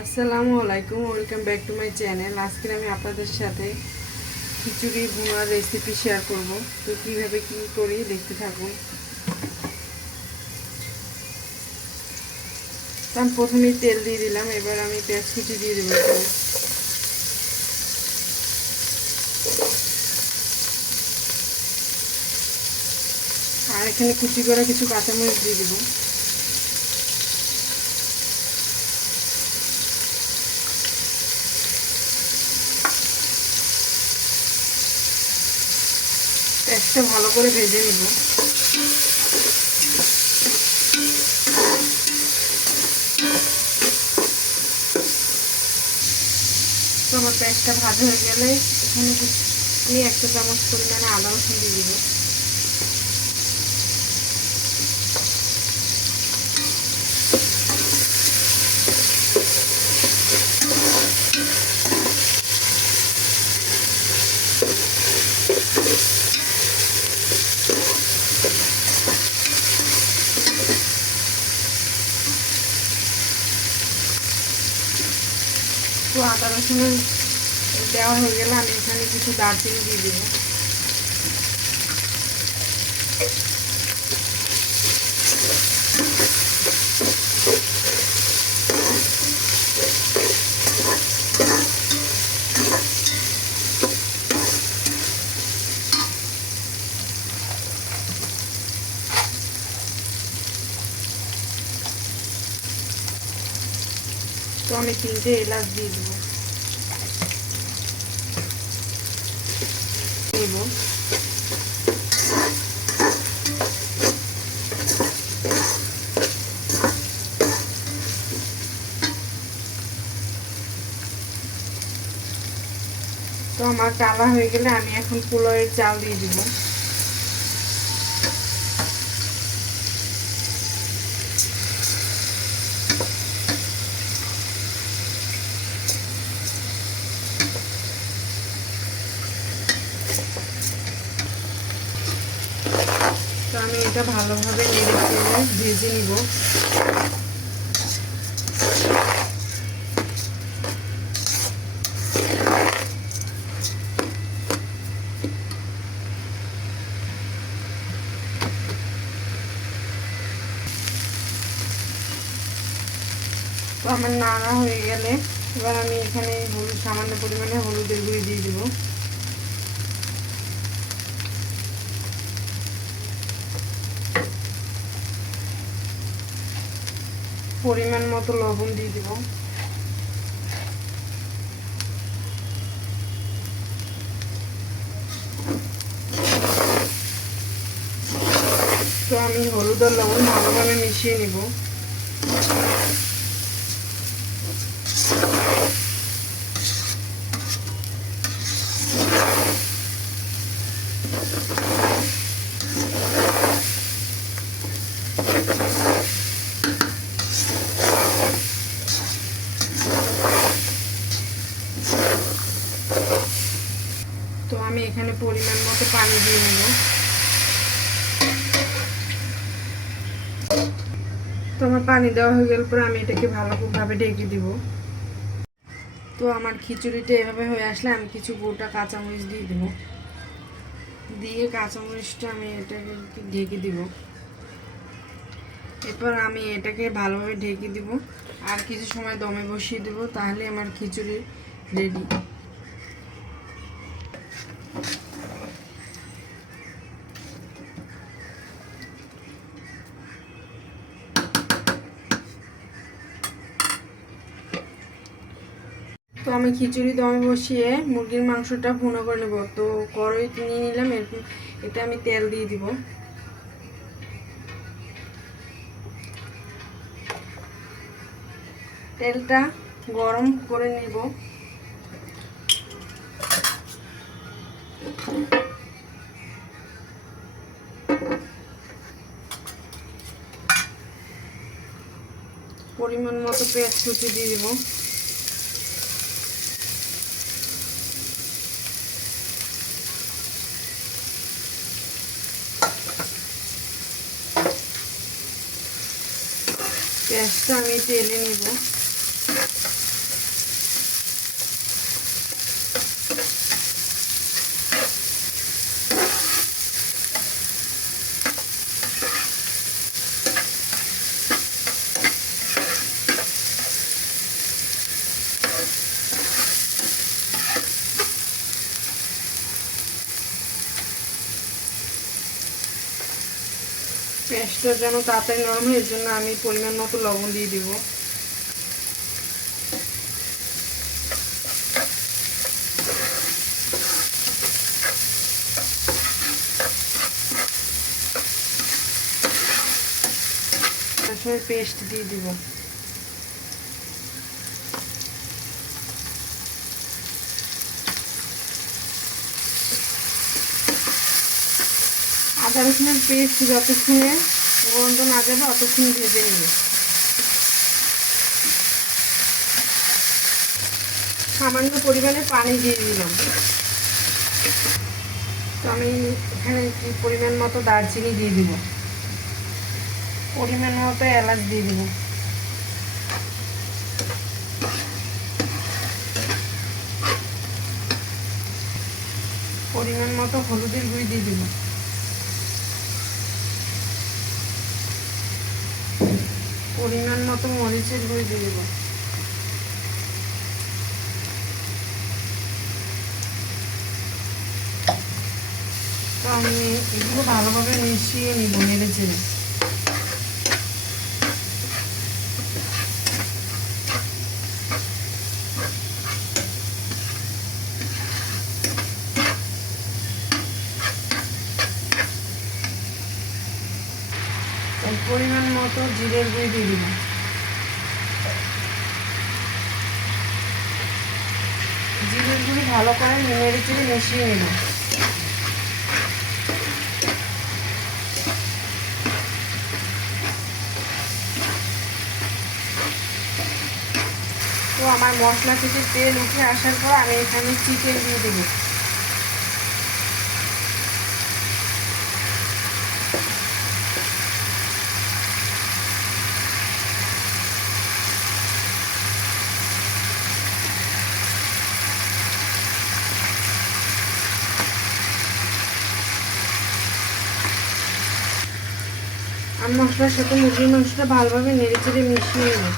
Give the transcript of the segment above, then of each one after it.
আসসালামু আলাইকুম, welcome back to my channel. আজকে আমি আপনাদের সাথে খিচুড়ি ভুনার রেসিপি শেয়ার করব। তো কীভাবে কী করি দেখতে থাকুন। তো আমি প্রথমেই তেল দিয়ে দিলাম, এবার আমি পেঁয়াজ কুচি দিয়ে দেবো। আর এখানে কুচি করা কিছু কাঁচামরিচ দিয়ে দেবো। পেঁয়াজটা ভালো করে ভেজে নেব। তো আমার পেঁয়াজটা ভাজা হয়ে গেলে এখানে আমি 1 চামচ পরিমাণে আদা রসুন দিয়ে দিব। তো আদা রসুন দেওয়া হয়ে গেলে আমি এখানে কিছু দারচিনি দিয়ে দিব। তো আমি 3টে এলাচ দিয়ে দেবো। তো আমার ডালা হয়ে গেলে আমি এখন পোলাওয়ের চাল দিয়ে দিব। তো আমি এটা ভালোভাবে নেড়ে চেড়ে ভেজে নিব। তো আমার নাড়া হয়ে গেলে এবার আমি এখানে সামান্য পরিমাণে হলুদের গুঁড়ি দিয়ে দিব। পরিমাণ মতো লবণ দিয়ে দিব। তো আমি হলুদ আর লবণ ভালোভাবে মিশিয়ে নিব। তো আমি এখানে পরিমাণ মতো পানি দিয়ে নেব। তো আমার পানি দেওয়া হয়ে গেল পরে আমি এটাকে ভালোভাবে ঢেকে দিব। তো আমার খিচুড়িটা এভাবে হয়ে আসলে আমি কিছু গোটা কাঁচামরিচ দিয়ে দেব। দিয়ে কাঁচামরিচটা আমি এটাকে ঢেকে দিব। এরপর আমি এটাকে ভালোভাবে ঢেকে দিব আর কিছু সময় দমে বসিয়ে দেব, তাহলে আমার খিচুড়ি রেডি। তো আমি খিচুড়ি দমে বসিয়ে মুরগির মাংসটা ভুনা করে নেব। তো কড়াই নিয়ে নিলাম, এটা আমি তেল দিয়ে দিব। তেলটা গরম করে নেব। পরিমাণ মতো পেঁয়াজ কুচি দিয়ে দিব। পেঁয়াজটা আমি তেলে নেব। পেস্টটা যেন তাড়াতাড়ি নরম হয়, এর জন্য আমি পরিমাণ মতো লবণ দিয়ে দেবো। রসুনের পেস্ট দিয়ে দিব। আদা রসুনের পেস্ট যতক্ষণে গন্ধ না যাবে অতক্ষণ ভেজে নিব। সামান্য পরিমাণে পানি দিয়ে দিলাম। তো আমি এখানে পরিমাণ মতো দারচিনি দিয়ে দিব, পরিমাণ মতো এলাচ দিয়ে দিব, পরিমাণ মতো হলুদের গুঁড়ি দিয়ে দিব, পরিমাণ মতো মরিচের গুঁড়ি দিয়ে দিব। তো আমি এগুলো ভালোভাবে মিশিয়ে নিব নেড়ে চেড়ে। পরিমাণ মতো জিরের গুঁড়ি দিয়ে দিব, জিরের গুঁড়ি ভালো করে নেড়ে চেড়ে মিশিয়ে নিব। তো আমার মশলা থেকে তেল উঠে আসার পর আমি এখানে চিকেন দিয়ে দেবো। আমি মশলার সাথে মুরগির মাংসটা ভালোভাবে নেড়ে চেড়ে মিশিয়ে নেব।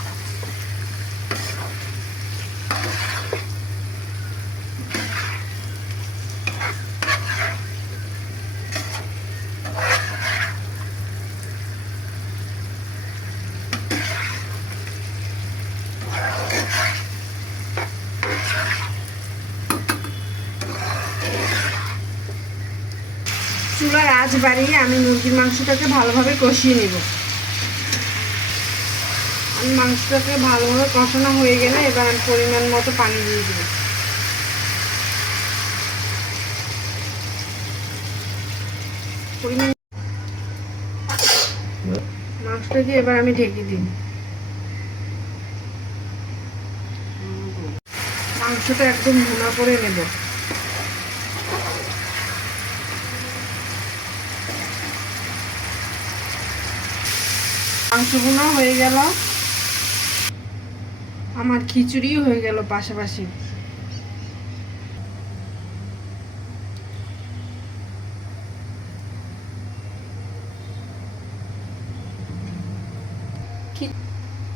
চুলার আঁচ বাড়িয়ে আমি মুরগির মাংসটাকে ভালোভাবে কষিয়ে নেব। আমি মাংসটাকে ভালোভাবে কষানো হয়ে গেলে এবার আমি পরিমাণ মতো পানি দিয়ে দেব। মাংসটাকে এবার আমি ঢেকে দিই। মাংসটা একদম ভুনা করে নেব। মাংস ভুনা হয়ে গেল, আমার খিচুড়িও হয়ে গেল পাশাপাশি।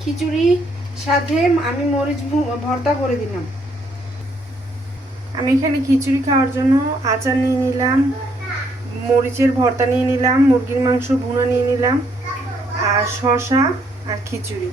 খিচুড়ি সাথে আমি মরিচ ভর্তা করে দিলাম। আমি এখানে খিচুড়ি খাওয়ার জন্য আচার নিয়ে নিলাম, মরিচের ভর্তা নিয়ে নিলাম, মুরগির মাংস ভুনা নিয়ে নিলাম, আর শসা আর খিচুড়ি।